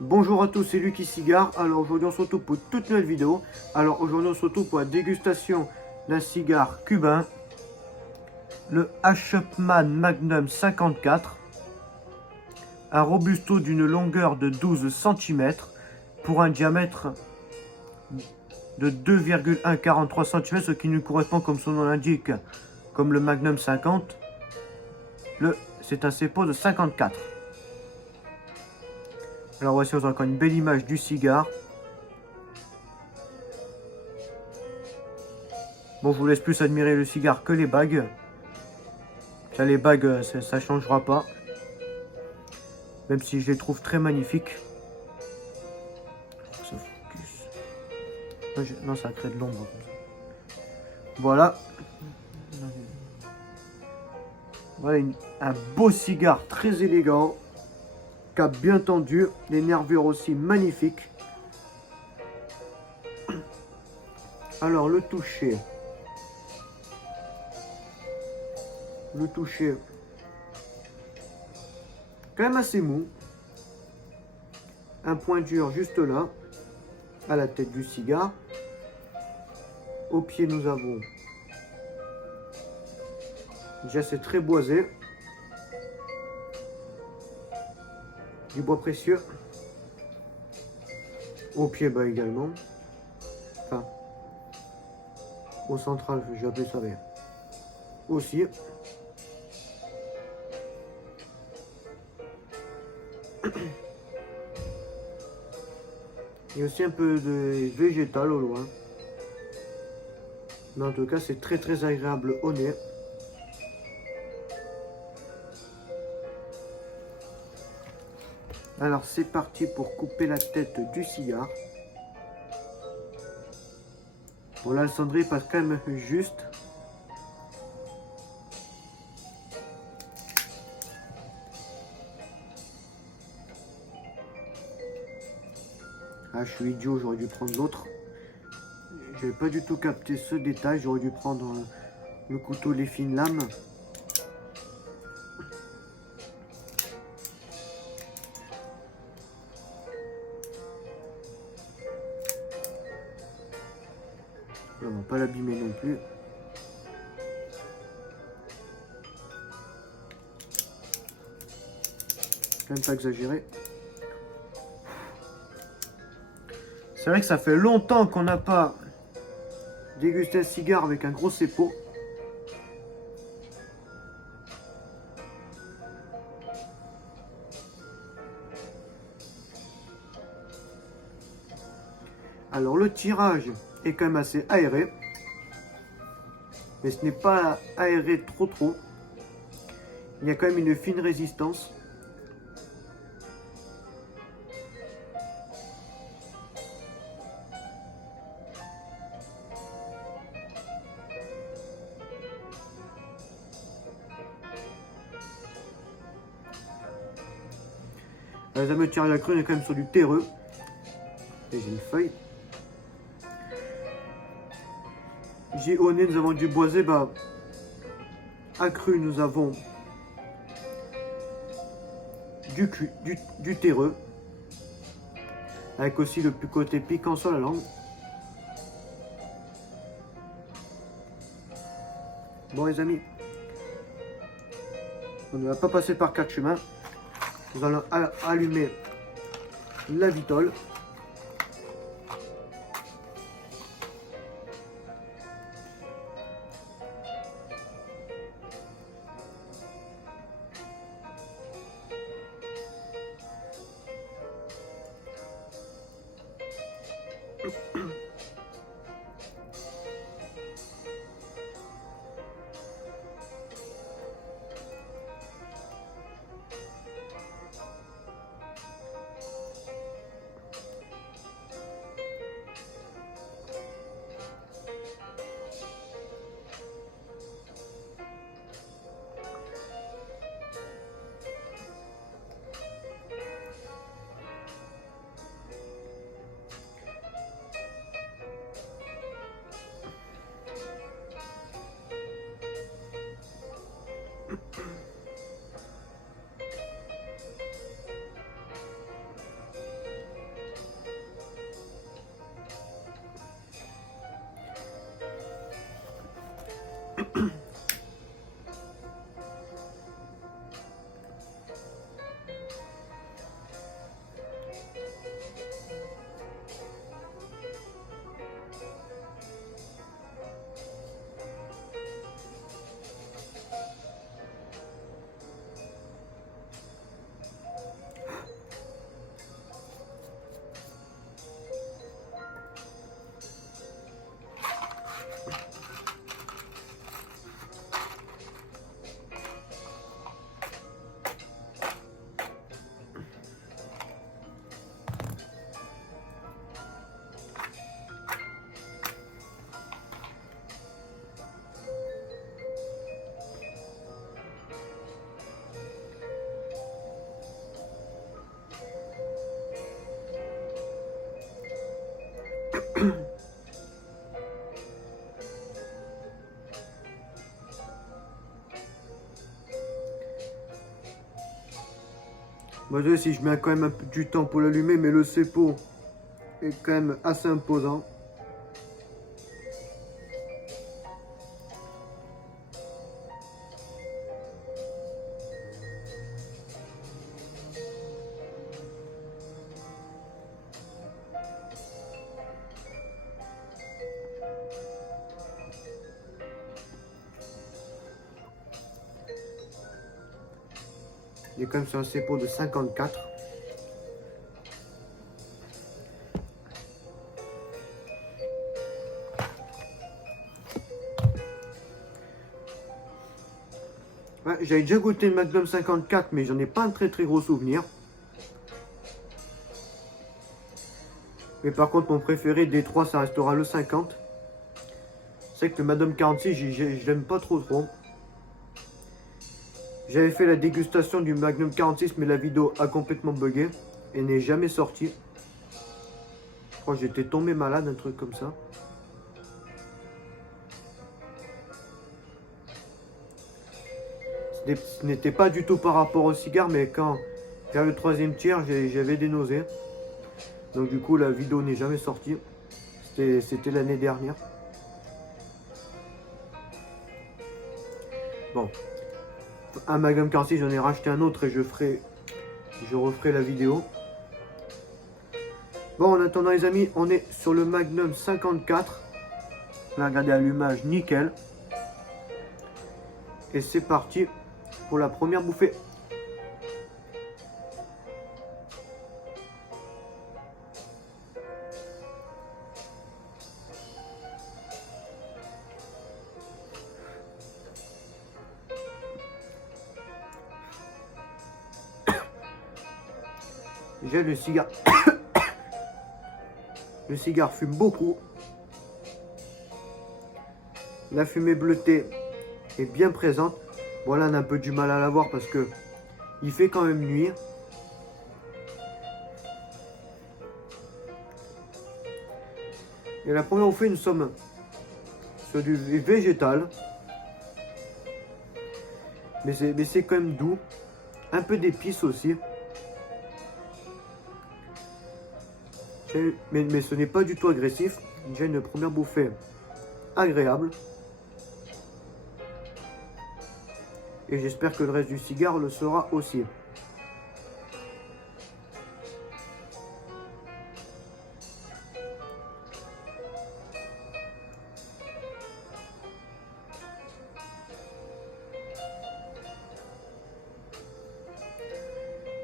Bonjour à tous, c'est Lucky Cigare. Alors aujourd'hui on se retrouve pour toute nouvelle vidéo. Alors aujourd'hui on se retrouve pour la dégustation d'un cigare cubain, le H-Upmann Magnum 54, un robusto d'une longueur de 12 cm pour un diamètre de 2,143 cm, ce qui nous correspond, comme son nom l'indique, comme le Magnum 50. C'est un CEPO de 54. Alors voici encore une belle image du cigare. Bon, je vous laisse plus admirer le cigare que les bagues. Ça, les bagues, ça changera pas. Même si je les trouve très magnifiques. Ça focus. Non, ça crée de l'ombre. Voilà. Voilà un beau cigare très élégant. Cap bien tendu. Les nervures aussi magnifiques. Alors, le toucher. Quand même assez mou. Un point dur juste là. À la tête du cigare. Au pied, nous avons... Déjà, c'est très boisé. Du bois précieux. Au pied, bah également. Enfin, au central, j'ai appelé ça bien. Aussi. Il y a aussi un peu de végétal au loin. Mais en tout cas, c'est très très agréable au nez. Alors c'est parti pour couper la tête du cigare. Bon là le cendrier passe quand même juste. Ah je suis idiot, j'aurais dû prendre l'autre. J'avais pas du tout capté ce détail, j'aurais dû prendre le couteau, les fines lames. On va pas l'abîmer non plus. Quand même pas exagéré. C'est vrai que ça fait longtemps qu'on n'a pas dégusté un cigare avec un gros CEPO. Alors le tirage est quand même assez aéré. Mais ce n'est pas aéré trop. Il y a quand même une fine résistance. Ça me tire la crue, on est quand même sur du terreux. Et j'ai une feuille. J'ai au nez, nous avons du boisé. Bah, accru, nous avons du terreux. Avec aussi le côté piquant sur la langue. Bon les amis, on ne va pas passer par quatre chemins. Nous allons allumer la vitole. Moi, si je mets quand même un peu du temps pour l'allumer, mais le CEPO est quand même assez imposant. Il est quand même sur un CEPO de 54. Ouais, j'avais déjà goûté le Magnum 54, mais j'en ai pas un très gros souvenir. Mais par contre, mon préféré des trois, ça restera le 50. C'est que le Magnum 46, je l'aime pas trop. J'avais fait la dégustation du Magnum 46, mais la vidéo a complètement bugué et n'est jamais sortie. Je crois que j'étais tombé malade, un truc comme ça. Ce n'était pas du tout par rapport au cigare, mais quand vers le troisième tiers, j'avais des nausées. Donc du coup, la vidéo n'est jamais sortie. C'était l'année dernière. Bon. Un Magnum 46, j'en ai racheté un autre et je referai la vidéo. Bon, en attendant les amis, on est sur le Magnum 54. Là, regardez l'allumage, nickel. Et c'est parti pour la première bouffée. Déjà le cigare. Le cigare fume beaucoup. La fumée bleutée est bien présente. Voilà, on a un peu du mal à la voir parce que il fait quand même nuit. Et la première fois, nous sommes sur du végétal. Mais c'est quand même doux. Un peu d'épices aussi. Mais ce n'est pas du tout agressif. J'ai une première bouffée agréable. Et j'espère que le reste du cigare le sera aussi.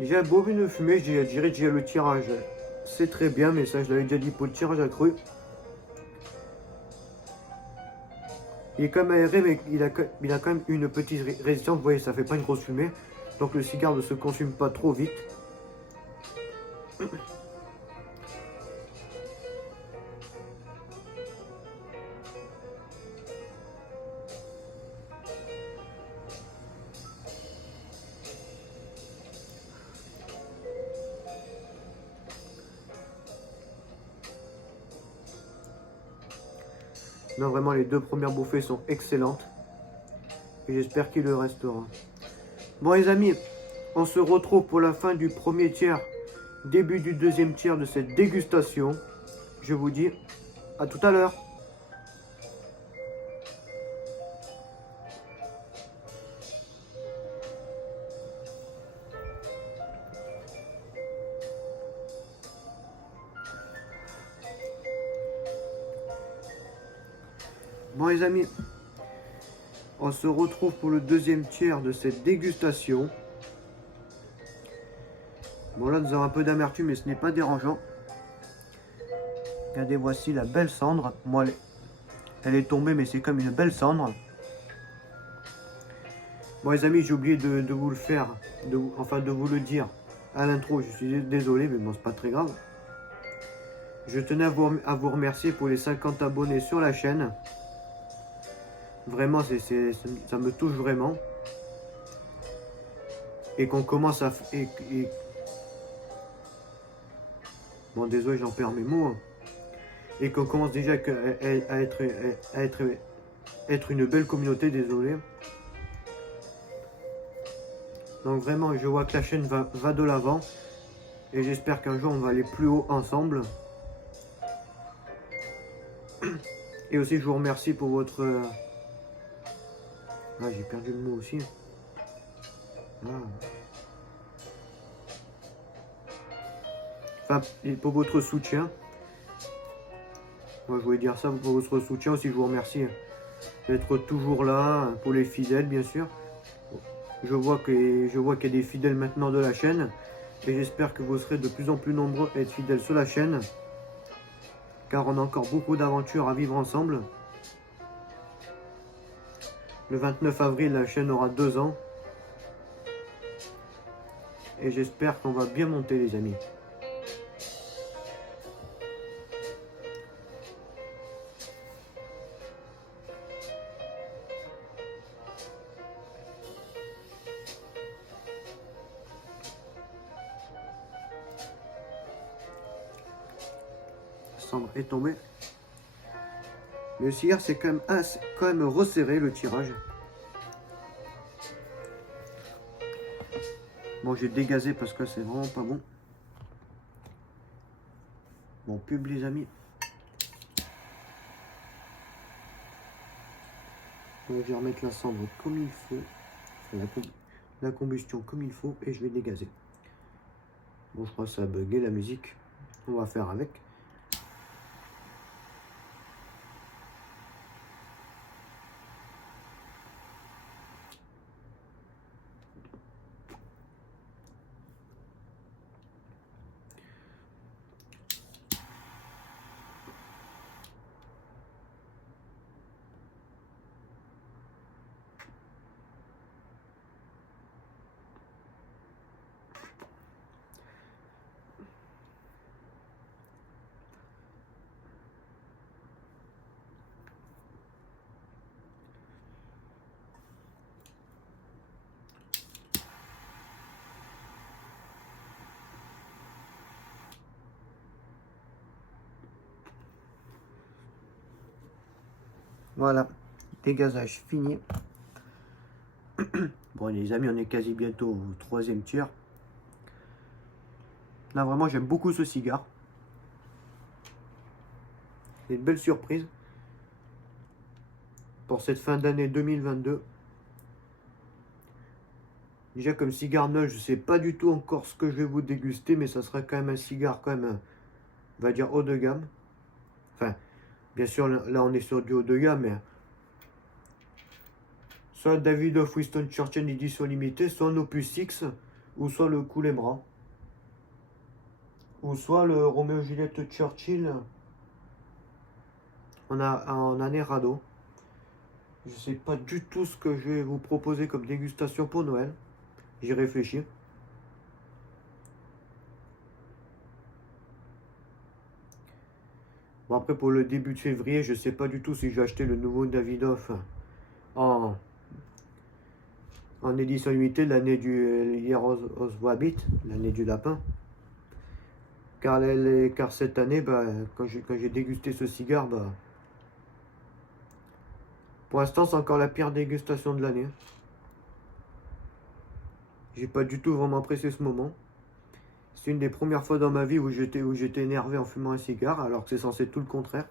Déjà, bobine de fumée, je dirais déjà le tirage. C'est très bien, mais ça je l'avais déjà dit pour le tirage accru. Il est quand même aéré, mais il a quand même une petite résistance. Vous voyez, ça fait pas une grosse fumée. Donc le cigare ne se consume pas trop vite. Non, vraiment, les deux premières bouffées sont excellentes. Et j'espère qu'il le restera. Bon, les amis, on se retrouve pour la fin du premier tiers, début du deuxième tiers de cette dégustation. Je vous dis à tout à l'heure. Bon les amis, on se retrouve pour le deuxième tiers de cette dégustation. Bon là nous avons un peu d'amertume mais ce n'est pas dérangeant. Regardez, voici la belle cendre. Moi elle est tombée mais c'est comme une belle cendre. Bon les amis, j'ai oublié de vous le faire, enfin de vous le dire à l'intro, je suis désolé mais bon c'est pas très grave. Je tenais à vous remercier pour les 50 abonnés sur la chaîne. Vraiment ça me touche vraiment. Et qu'on commence à... Bon désolé j'en perds mes mots. Hein. Et qu'on commence déjà à être une belle communauté, désolé. Donc vraiment, je vois que la chaîne va de l'avant. Et j'espère qu'un jour, on va aller plus haut ensemble. Et aussi, je vous remercie pour votre... Ah, j'ai perdu le mot aussi. Ah. Enfin, pour votre soutien. Moi, je voulais dire ça, pour votre soutien aussi, je vous remercie d'être toujours là, pour les fidèles, bien sûr. Je vois qu'il y a des fidèles maintenant de la chaîne. Et j'espère que vous serez de plus en plus nombreux à être fidèles sur la chaîne. Car on a encore beaucoup d'aventures à vivre ensemble. Le 29 avril, la chaîne aura 2 ans. Et j'espère qu'on va bien monter, les amis. La cendre est tombée. Le cigare, c'est quand même resserré, le tirage. Bon, j'ai dégazé parce que c'est vraiment pas bon. Bon, pub, les amis. Je vais remettre la cendre comme il faut. La combustion comme il faut. Et je vais dégazer. Bon, je crois que ça a bugué la musique. On va faire avec. Voilà, dégazage fini. Bon les amis, on est quasi bientôt au 3e tiers. Là vraiment, j'aime beaucoup ce cigare. C'est une belle surprise pour cette fin d'année 2022. Déjà comme cigare neuf, je ne sais pas du tout encore ce que je vais vous déguster, mais ça sera quand même un cigare quand même, on va dire haut de gamme. Enfin, bien sûr, là on est sur du haut de gamme, mais soit Davidoff Winston Churchill édition limitée, soit un Opus X, ou soit le Culebra, ou soit le Romeo Juliette Churchill en année Rado. Je ne sais pas du tout ce que je vais vous proposer comme dégustation pour Noël. J'y réfléchis. Bon après pour le début de février, je ne sais pas du tout si je vais acheter le nouveau Davidoff en édition limitée, l'année du Year of Rabbit, l'année du lapin. Car cette année, bah, quand j'ai dégusté ce cigare, bah, pour l'instant c'est encore la pire dégustation de l'année. J'ai pas du tout vraiment apprécié ce moment. C'est une des premières fois dans ma vie où j'étais énervé en fumant un cigare, alors que c'est censé être tout le contraire.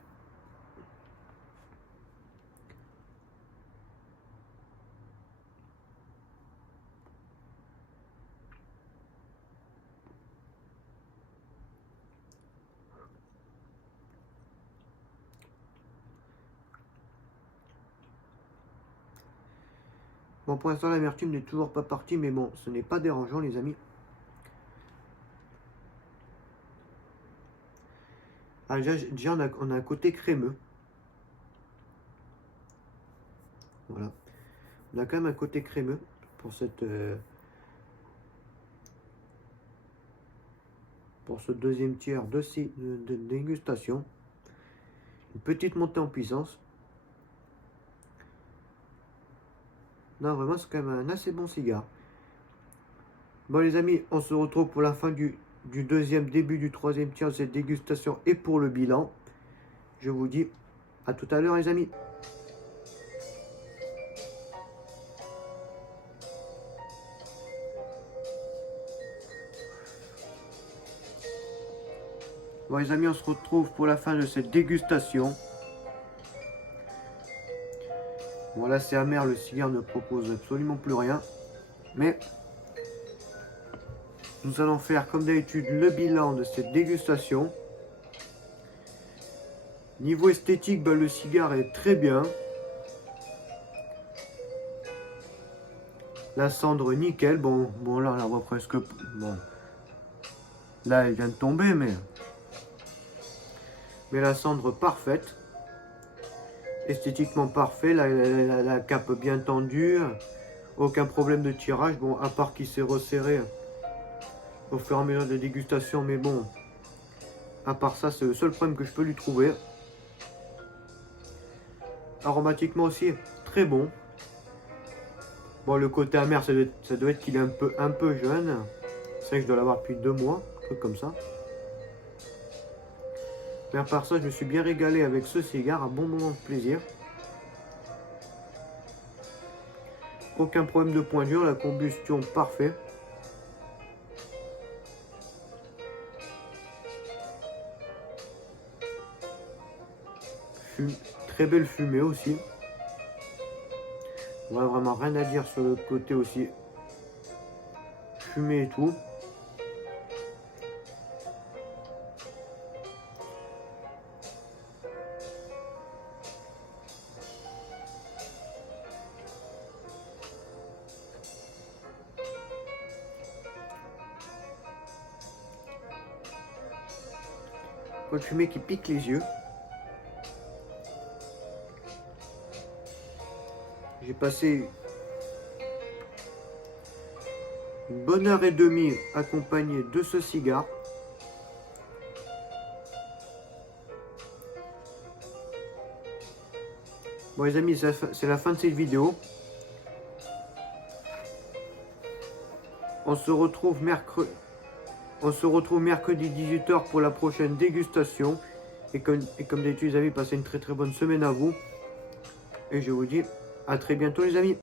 Bon, pour l'instant, l'amertume n'est toujours pas partie, mais bon, ce n'est pas dérangeant, les amis. Ah, déjà on a un côté crémeux. Voilà. On a quand même un côté crémeux pour cette... pour ce deuxième tiers de dégustation. Une petite montée en puissance. Non, vraiment, c'est quand même un assez bon cigare. Bon, les amis, on se retrouve pour la fin du deuxième, début du troisième tiers de cette dégustation et pour le bilan. Je vous dis à tout à l'heure, les amis. Bon, les amis, on se retrouve pour la fin de cette dégustation. Bon, là, c'est amer, le cigare ne propose absolument plus rien. Mais nous allons faire, comme d'habitude, le bilan de cette dégustation. Niveau esthétique, ben, le cigare est très bien. La cendre, nickel. Bon là, on la voit presque... Bon. Là, elle vient de tomber, mais la cendre parfaite. Esthétiquement parfait. La cape bien tendue. Aucun problème de tirage. Bon, à part qu'il s'est resserré au fur et à mesure de dégustation. Mais bon, à part ça, c'est le seul problème que je peux lui trouver. Aromatiquement aussi, très bon. Bon, le côté amer, ça doit être qu'il est un peu jeune. C'est vrai que je dois l'avoir depuis 2 mois, un truc comme ça. Mais à part ça, je me suis bien régalé avec ce cigare, un bon moment de plaisir. Aucun problème de point dur, la combustion parfait. Très belle fumée aussi. On va vraiment rien à dire sur le côté aussi fumée et tout. Une fumée qui pique les yeux. J'ai passé une bonne heure et demie accompagné de ce cigare. Bon les amis, c'est la fin de cette vidéo. On se retrouve mercredi 18 h pour la prochaine dégustation. Et comme d'habitude les amis, passez une très bonne semaine à vous. Et je vous dis à très bientôt les amis.